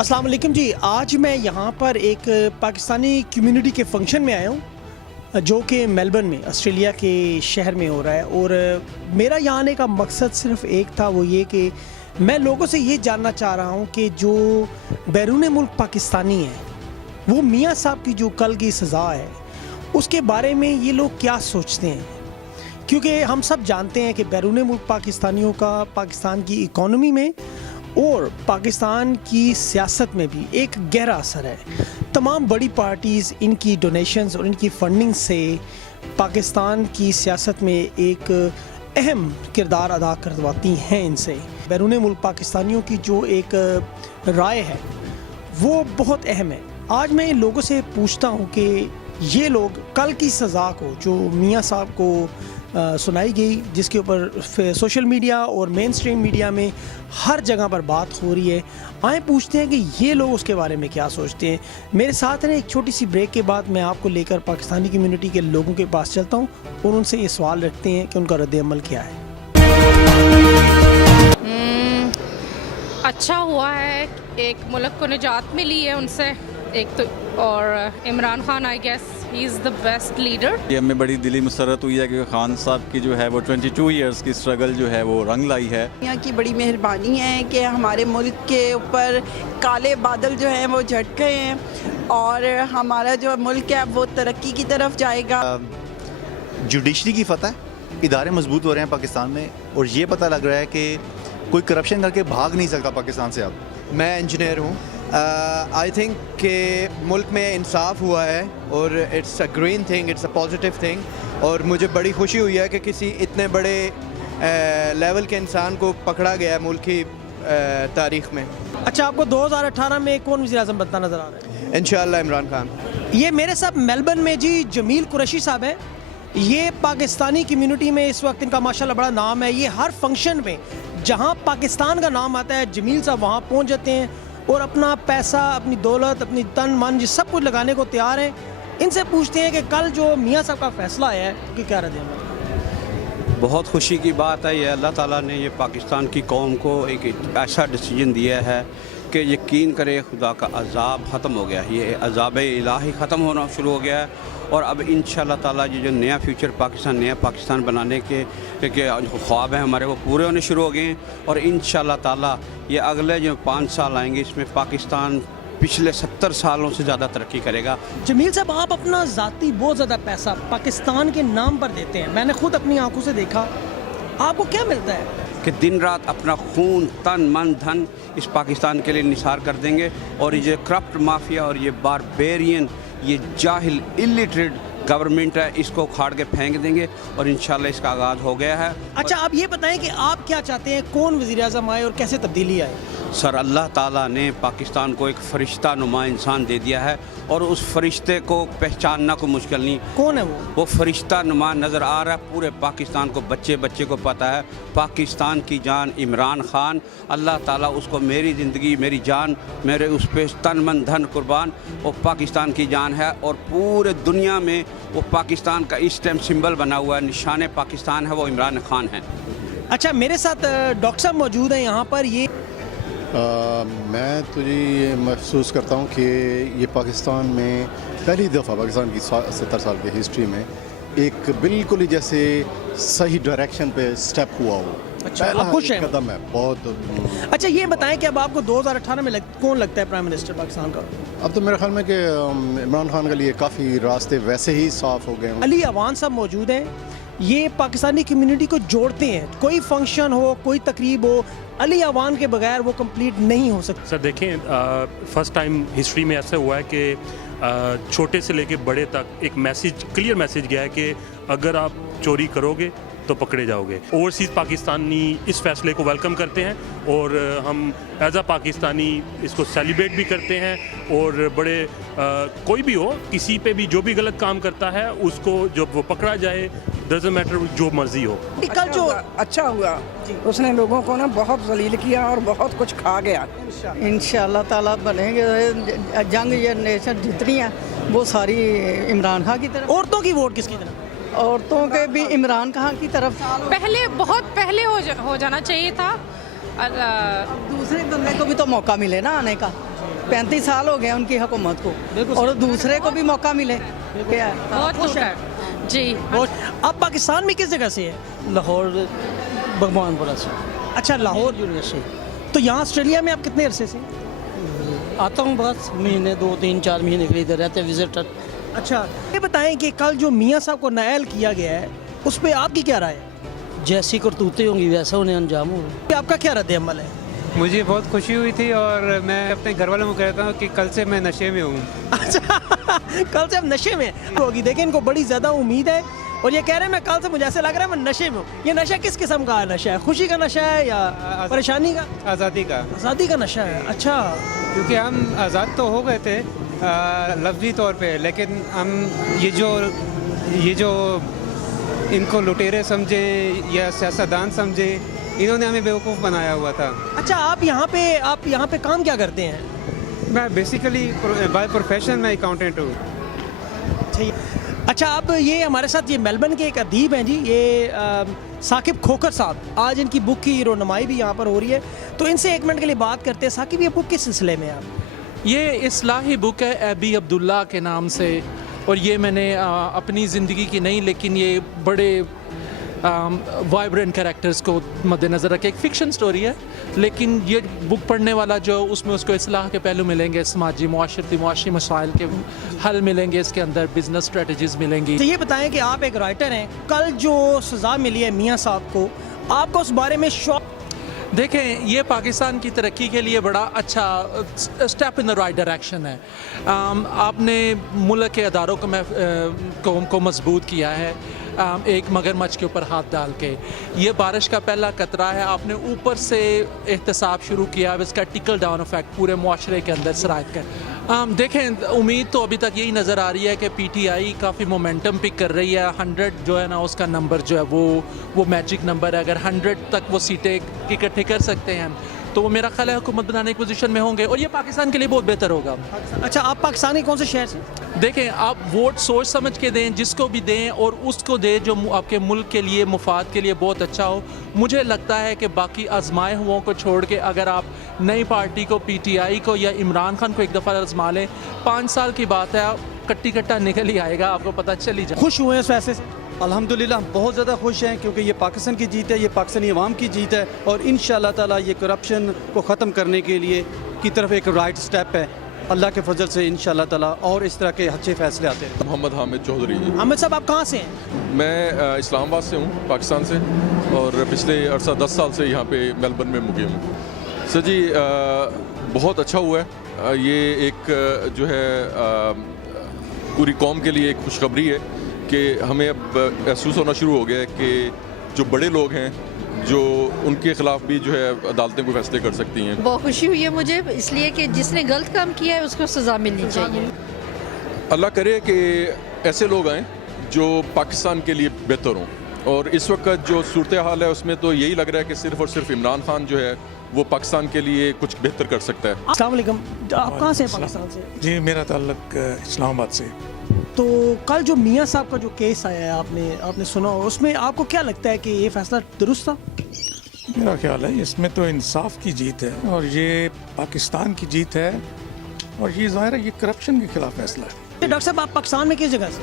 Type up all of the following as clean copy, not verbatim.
अस्सलाम वालेकुम जी। आज मैं यहाँ पर एक पाकिस्तानी कम्युनिटी के फंक्शन में आया हूँ जो कि मेलबर्न में ऑस्ट्रेलिया के शहर में हो रहा है। और मेरा यहाँ आने का मकसद सिर्फ एक था, वो ये कि मैं लोगों से ये जानना चाह रहा हूँ कि जो बैरून मुल्क पाकिस्तानी हैं वो मियाँ साहब की जो कल की सज़ा है उसके बारे में ये लोग क्या सोचते हैं। क्योंकि हम सब जानते हैं कि बैरून मुल्क पाकिस्तानियों का पाकिस्तान की इकॉनमी में और पाकिस्तान की सियासत में भी एक गहरा असर है। तमाम बड़ी पार्टीज़ इनकी डोनेशंस और इनकी फंडिंग से पाकिस्तान की सियासत में एक अहम किरदार अदा करवाती हैं इनसे। बैरून मुल्क पाकिस्तानियों की जो एक राय है वो बहुत अहम है। आज मैं इन लोगों से पूछता हूँ कि ये लोग कल की सज़ा को जो मियाँ साहब को सुनाई गई, जिसके ऊपर सोशल मीडिया और मेन स्ट्रीम मीडिया में हर जगह पर बात हो रही है, आए पूछते हैं कि ये लोग उसके बारे में क्या सोचते हैं। मेरे साथ हैं, एक छोटी सी ब्रेक के बाद मैं आपको लेकर पाकिस्तानी कम्युनिटी के लोगों के पास चलता हूँ और उनसे ये सवाल रखते हैं कि उनका रद्द-ए-अमल क्या है। अच्छा हुआ है, एक मुल्क को निजात मिली है उनसे एक तो, और Imran Khan I guess he is the best leader. ये हमें बड़ी दिली मुसरत हुई है कि खान साहब की जो है वो 22 इयर्स की स्ट्रगल जो है वो रंग लाई है। यहाँ की बड़ी मेहरबानी है कि हमारे मुल्क के ऊपर काले बादल जो हैं वो झट गए हैं और हमारा जो मुल्क है वो तरक्की की तरफ जाएगा। जुडिशरी की फतह, इदारे मजबूत हो रहे हैं पाकिस्तान में और ये पता लग रहा है कि कोई करप्शन करके भाग नहीं सकता पाकिस्तान से। अब मैं इंजीनियर हूँ। आई थिंक कि मुल्क में इंसाफ हुआ है और it's a green thing, it's a positive thing. और मुझे बड़ी खुशी हुई है कि किसी इतने बड़े लेवल के इंसान को पकड़ा गया है मुल्क की तारीख में। अच्छा, आपको 2018 में कौन वज़ीर-ए-आज़म बनता नज़र आ रहा है? इंशाअल्लाह इमरान खान। ये मेरे साथ मेलबर्न में जी जमील कुरैशी साहब हैं। ये पाकिस्तानी कम्युनिटी में इस वक्त इनका माशाल्लाह बड़ा नाम है। ये हर फंक्शन में जहाँ पाकिस्तान का नाम आता है जमील साहब वहाँ पहुँच जाते हैं और अपना पैसा, अपनी दौलत, अपनी तन मन सब कुछ लगाने को तैयार हैं। इनसे पूछते हैं कि कल जो मियाँ साहब का फैसला है कि क्या रद्द-ए-अमल। बहुत खुशी की बात है, ये अल्लाह ताला ने ये पाकिस्तान की कौम को एक ऐसा डिसीजन दिया है कि यकीन करे खुदा का अज़ाब ख़त्म हो गया, ये अज़ाब इलाही ख़त्म होना शुरू हो गया है। और अब इंशाअल्लाह ताला ये जो नया फ्यूचर पाकिस्तान, नया पाकिस्तान बनाने के ख्वाब हैं हमारे वो पूरे होने शुरू हो गए हैं। और इंशाअल्लाह ताला ये अगले जो 5 साल आएंगे इसमें पाकिस्तान पिछले 70 सालों से ज़्यादा तरक्की करेगा। जमील साहब, आप अपना ज़ाती बहुत ज़्यादा पैसा पाकिस्तान के नाम पर देते हैं, मैंने खुद अपनी आंखों से देखा। आपको क्या मिलता है? कि दिन रात अपना खून, तन, मन, धन इस पाकिस्तान के लिए निसार कर देंगे। और ये करप्ट माफिया और ये बारबेरियन, ये जाहिल इलिटरेट गवर्नमेंट है, इसको उखाड़ के फेंक देंगे और इंशाल्लाह इसका आगाज़ हो गया है। अच्छा, आप ये बताएं कि आप क्या चाहते हैं, कौन वज़ीर-ए-आज़म आए और कैसे तब्दीली आए? सर, अल्लाह ताला ने पाकिस्तान को एक फ़रिश्ता नुमा इंसान दे दिया है और उस फरिश्ते को पहचानना को मुश्किल नहीं। कौन है वो फरिश्ता नुमा नज़र आ रहा है पूरे पाकिस्तान को, बच्चे बच्चे को पता है। पाकिस्तान की जान इमरान खान, अल्लाह ताला उसको मेरी ज़िंदगी, मेरी जान, मेरे उस पर तन मन धन कुर्बान, वो पाकिस्तान की जान है। और पूरे दुनिया में वो पाकिस्तान का इस टाइम सिंबल बना हुआ है, निशान पाकिस्तान है, वो इमरान खान है। अच्छा, मेरे साथ डॉक्टर साहब मौजूद हैं यहाँ पर। ये मैं तो ये महसूस करता हूँ कि ये पाकिस्तान में पहली दफ़ा पाकिस्तान की 70 साल की हिस्ट्री में एक बिल्कुल ही जैसे सही डायरेक्शन पे स्टेप हुआ हो। अच्छा, आप खुश हैं? कदम है बहुत। अच्छा, ये बताएं कि अब आपको 2018 में कौन लगता है प्राइम मिनिस्टर पाकिस्तान का? अब तो मेरे ख्याल में कि इमरान खान के लिए काफ़ी रास्ते वैसे ही साफ़ हो गए हैं। अली अवान साहब मौजूद हैं। ये पाकिस्तानी कम्युनिटी को जोड़ते हैं, कोई फंक्शन हो, कोई तकरीब हो, अली अवान के बगैर वो कंप्लीट नहीं हो सकता। सर देखें, फ़र्स्ट टाइम हिस्ट्री में ऐसा हुआ है कि छोटे से लेके बड़े तक एक मैसेज, क्लियर मैसेज गया है कि अगर आप चोरी करोगे तो पकड़े जाओगे। ओवरसीज़ पाकिस्तानी इस फैसले को वेलकम करते हैं और हम एज अ पाकिस्तानी इसको सेलिब्रेट भी करते हैं। और बड़े कोई भी हो, किसी पे भी जो भी गलत काम करता है उसको जब वो पकड़ा जाए, डजंट मैटर जो मर्जी हो। कल जो अच्छा हुआ, उसने लोगों को ना बहुत जलील किया और बहुत कुछ खा गया। इंशाअल्लाह ताला बनेंगे। जंग जनरेशन जितनी है वो सारी इमरान खान की तरफ। औरतों की वोट किसकी तरफ? औरतों के भी इमरान खान की तरफ। पहले, बहुत पहले हो जाना चाहिए था। दूसरे बंदे को भी तो मौका मिले ना आने का। 35 साल हो गए उनकी हुकूमत को, और दूसरे को भी मौका मिले क्या बहुत खुश है जी। आप पाकिस्तान में किस जगह से है? लाहौर भगवानपुरा से। अच्छा, लाहौर यूनिवर्सिटी। तो यहाँ ऑस्ट्रेलिया में आप कितने अरसे से? आता हूँ बस महीने 2-3-4 महीने के लिए इधर रहते विजिटर। अच्छा, ये बताएं कि कल जो मियाँ साहब को नायल किया गया है उस पर आपकी क्या राय है? जैसी करतूतें होंगी वैसा उन्हें अंजाम होगा। आपका क्या रद्द अमल है? मुझे बहुत खुशी हुई थी और मैं अपने घर वालों को कहता हूँ कि कल से मैं नशे में हूँ। अच्छा, कल से आप नशे में होगी। देखिए, इनको बड़ी ज़्यादा उम्मीद है और ये कह रहे हैं मैं कल से, मुझे ऐसे लग रहा है मैं नशे में हूँ। ये नशा किस किस्म का नशा है? खुशी का नशा है या परेशानी का? आज़ादी का। आज़ादी का नशा है। अच्छा, क्योंकि हम आज़ाद तो हो गए थे लफ्जी तौर पे, लेकिन हम ये जो इनको लुटेरे समझे या सियासतदान समझे, इन्होंने हमें बेवकूफ़ बनाया हुआ था। अच्छा, आप यहाँ पे काम क्या करते हैं? मैं बेसिकली बाय प्रोफेशन मैं अकाउंटेंट हूँ। अच्छा, अब ये हमारे साथ ये मेलबर्न के एक अदीब हैं जी, ये साकिब खोखर साहब। आज इनकी बुक की रोनुमाई भी यहाँ पर हो रही है, तो इनसे एक मिनट के लिए बात करते हैं। साकिब, ये बुक किस सिलसिले में है? आप ये इस्लाही बुक है एबी अब्दुल्ला के नाम से, और ये मैंने अपनी ज़िंदगी की नहीं लेकिन ये बड़े वाइब्रेंट कैरेक्टर्स को मद्देनज़र रखे, एक फ़िक्शन स्टोरी है, लेकिन ये बुक पढ़ने वाला जो उसमें उसको इस्लाह के पहलू मिलेंगे, समाजी मुआशरती मसाइल के हल मिलेंगे, इसके अंदर बिजनेस स्ट्रेटजीज मिलेंगी। तो ये बताएं कि आप एक राइटर हैं, कल जो सज़ा मिली है मियाँ साहब को, आपको उस बारे में शौक? देखें, ये पाकिस्तान की तरक्की के लिए बड़ा अच्छा step in the right direction है। आपने मुल्क के अदारों को मजबूत किया है, एक मगरमच्छ के ऊपर हाथ डाल के। ये बारिश का पहला कतरा है, आपने ऊपर से एहतसाब शुरू किया, अब इसका टिकल डाउन इफेक्ट पूरे मुआशरे के अंदर सरायत कर। देखें, उम्मीद तो अभी तक यही नज़र आ रही है कि PTI काफ़ी मोमेंटम पिक कर रही है। 100 जो है ना, उसका नंबर जो है वो मैजिक नंबर है। अगर 100 तक वो सीटें इकट्ठे कर सकते हैं तो वो मेरा ख्याल है हुकूमत बनाने की पोजीशन में होंगे, और ये पाकिस्तान के लिए बहुत बेहतर होगा। अच्छा, आप पाकिस्तानी कौन से शहर से? देखें, आप वोट सोच समझ के दें, जिसको भी दें, और उसको दें जो आपके मुल्क के लिए, मुफाद के लिए बहुत अच्छा हो। मुझे लगता है कि बाकी आजमाए हुओं को छोड़ के अगर आप नई पार्टी को, PTI को या इमरान खान को एक दफ़ा आजमा लें, 5 साल की बात है, कट्टी कट्टा निकल ही आएगा, आपको पता चल ही जाए। खुश हुए इस फैसले से? अल्हम्दुलिल्लाह बहुत ज़्यादा खुश हैं, क्योंकि ये पाकिस्तान की जीत है, ये पाकिस्तानी अवाम की जीत है, और इंशाअल्लाह ताला ये करप्शन को ख़त्म करने के लिए की तरफ एक राइट स्टेप है। अल्लाह के फजल से इंशाअल्लाह ताला और इस तरह के अच्छे फैसले आते हैं। मोहम्मद हामिद चौधरी। हामिद साहब, आप कहाँ से हैं? मैं इस्लामाबाद से हूँ, पाकिस्तान से, और पिछले अरसा 10 साल से यहाँ पे मेलबर्न में मुक़ीम हूँ। सर जी, बहुत अच्छा हुआ है। ये एक जो है पूरी कौम के लिए एक खुशखबरी है कि हमें अब महसूस होना शुरू हो गया है कि जो बड़े लोग हैं, जो उनके ख़िलाफ़ भी जो है अदालतें कोई फैसले कर सकती हैं। बहुत खुशी हुई है मुझे, इसलिए कि जिसने गलत काम किया है उसको सज़ा मिलनी चाहिए। अल्लाह करे कि ऐसे लोग आएँ जो पाकिस्तान के लिए बेहतर हों, और इस वक्त जो सूरत हाल है उसमें तो यही लग रहा है कि सिर्फ़ और सिर्फ इमरान खान जो है वो पाकिस्तान के लिए कुछ बेहतर कर सकता है। अस्सलाम वालेकुम, आप कहाँ से हैं? पाकिस्तान से। जी, मेरा ताल्लुक इस्लामाबाद से। तो कल जो मियाँ साहब का जो केस आया है, आपने सुना हो, उसमें आपको क्या लगता है कि ये फैसला दुरुस्त था? मेरा ख्याल है इसमें तो इंसाफ की जीत है, और ये पाकिस्तान की जीत है, और ये ज़ाहिर है ये करप्शन के खिलाफ फैसला है। डॉक्टर साहब, आप पाकिस्तान में किस जगह से?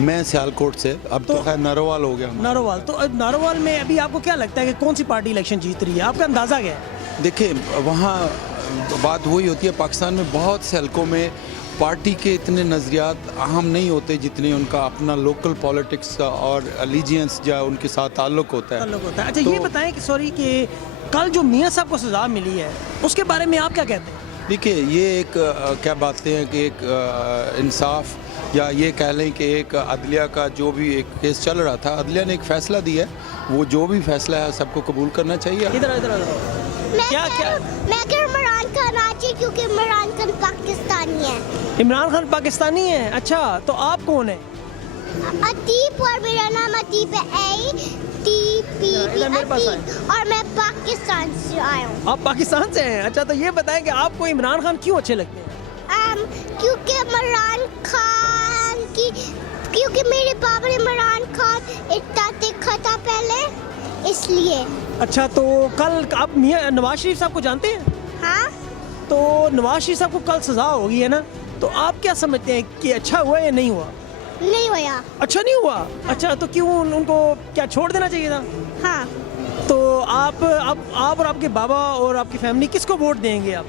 मैं सियालकोट से, अब तो खैर नारोवाल हो गया। नारोवाल, तो नारोवाल में अभी आपको क्या लगता है कि कौन सी पार्टी इलेक्शन जीत रही है? आपका अंदाज़ा क्या है? देखिए, वहाँ बात वही होती है, पाकिस्तान में बहुत से हलकों में पार्टी के इतने नज़रियात अहम नहीं होते जितने उनका अपना लोकल पॉलिटिक्स और एलिजियंस या उनके साथ ताल्लुक होता है। अच्छा, तो ये बताएं कि कल जो मियाँ साहब को सज़ा मिली है उसके बारे में आप क्या कहते हैं? देखिए, ये एक क्या बातें हैं कि एक इंसाफ, या ये कह लें कि एक अदलिया का जो भी एक केस चल रहा था, अदलिया ने एक फ़ैसला दिया है, वो जो भी फैसला है सबको कबूल करना चाहिए। इमरान खान आजी, क्योंकि इमरान खान पाकिस्तानी है। इमरान खान पाकिस्तानी है? अच्छा, तो आप कौन है? अतीब, और मेरा नाम अतीब है, और मैं पाकिस्तान से आया हूँ। आप पाकिस्तान से हैं? अच्छा, तो ये बताएं कि आपको इमरान खान क्यों अच्छे लगते हैं? क्योंकि इमरान खान की, क्योंकि मेरे पापा इमरान खान इतना देखा था पहले, इसलिए। अच्छा, तो कल आप मियाँ नवाज शरीफ साहब को जानते हैं? हाँ। तो नवाज शरीफ साहब को कल सजा होगी है ना, तो आप क्या समझते हैं कि अच्छा हुआ या नहीं हुआ? नहीं हुआ। अच्छा नहीं हुआ? अच्छा, तो क्यों उनको क्या छोड़ देना चाहिए था? हाँ। तो आप और आपके बाबा और आपकी फैमिली किसको वोट देंगे आप?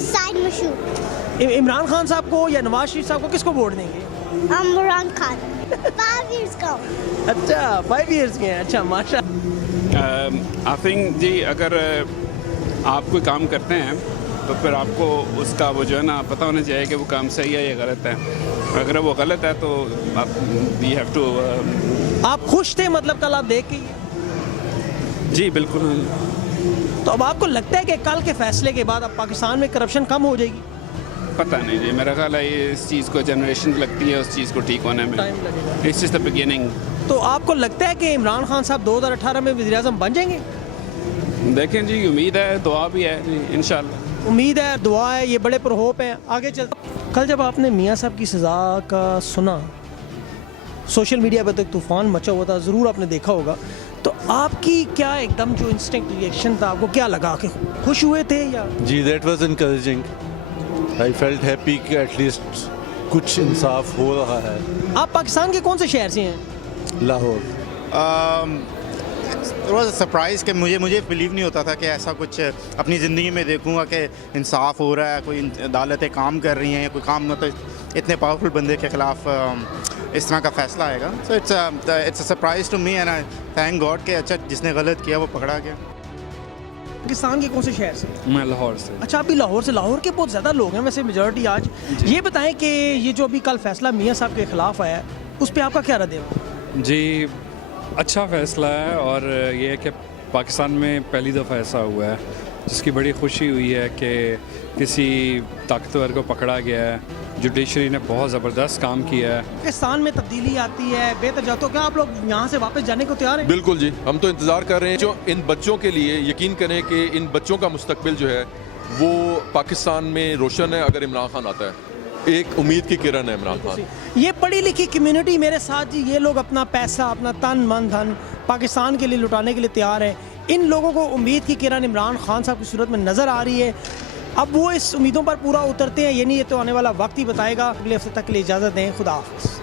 साइड मशहूर। इमरान खान साहब को या नवाज शरीफ साहब को, किसको वोट देंगे? इमरान खान। 5 years का। अच्छा 5 years के हैं, अच्छा माशा। आई थिंक जी अगर आप कोई काम करते हैं तो फिर आपको उसका वो जो है ना पता होना चाहिए कि वो काम सही है या गलत है। अगर वो गलत है तो आप वी हैव टू। आप खुश थे मतलब कल आप देख के? जी बिल्कुल। तो अब आपको लगता है कि कल के फैसले के बाद अब पाकिस्तान में करप्शन कम हो जाएगी? पता नहीं जी, मेरा ख्याल है ये इस चीज़ को जनरेशन लगती है उस चीज़ को ठीक होने में। टाइम लगेगा। It's just the beginning. तो आपको लगता है कि इमरान खान साहब 2018 में वज़ीर-ए-आज़म बन जाएंगे? देखें जी, उम्मीद है, दुआ भी है जी, इंशाल्लाह। उम्मीद है, दुआ है, ये बड़े परहोप हैं। आगे चल, कल जब आपने मियाँ साहब की सज़ा का सुना, सोशल मीडिया पर तो एक तूफ़ान मचा हुआ था, ज़रूर आपने देखा होगा, तो आपकी क्या एकदम जो इंस्टिंक्ट रिएक्शन था, आपको क्या लगा कि खुश हुए थे या? जी that was encouraging. I felt happy कि एटलीस्ट कुछ इंसाफ हो रहा है। आप पाकिस्तान के कौन से शहर से हैं? लाहौर। रोज़ सरप्राइज़ कि मुझे बिलीव नहीं होता था कि ऐसा कुछ अपनी ज़िंदगी में देखूंगा कि इंसाफ हो रहा है, कोई अदालतें काम कर रही हैं, कोई काम मतलब इतने पावरफुल बंदे के ख़िलाफ़ इस तरह का फ़ैसला आएगा। So it's a surprise to me and I thank God कि अच्छा जिसने गलत किया वो पकड़ा गया। पाकिस्तान के कौन से शहर से? मैं लाहौर से। अच्छा, अभी लाहौर से। लाहौर के बहुत ज़्यादा लोग हैं वैसे, मेजॉरिटी आज। ये बताएं कि ये जो अभी कल फैसला मियाँ साहब के ख़िलाफ़ आया, उस पर आपका क्या रद्द है? जी अच्छा फ़ैसला है और ये है कि पाकिस्तान में पहली दफ़ा ऐसा हुआ है जिसकी बड़ी खुशी हुई है कि किसी ताकतवर को पकड़ा गया है। जुडिशरी ने बहुत ज़बरदस्त काम किया है। पाकिस्तान में तब्दीली आती है, बेहतर जाता है, क्या आप लोग यहाँ से वापस जाने को तैयार हैं? बिल्कुल जी, हम तो इंतज़ार कर रहे हैं। जो इन बच्चों के लिए यकीन करें कि इन बच्चों का मुस्तकबिल जो है वो पाकिस्तान में रोशन है अगर इमरान खान आता है। एक उम्मीद की किरण है इमरान खान। ये पढ़ी लिखी कम्युनिटी मेरे साथ जी, ये लोग अपना पैसा, अपना तन मन धन पाकिस्तान के लिए लुटाने के लिए तैयार है। इन लोगों को उम्मीद की किरण इमरान खान साहब की सूरत में नज़र आ रही है। अब वो इस उम्मीदों पर पूरा उतरते हैं ये नहीं, ये तो आने वाला वक्त ही बताएगा। अगले हफ्ते तक के लिए इजाज़त दें, खुदा हाफ़िज़।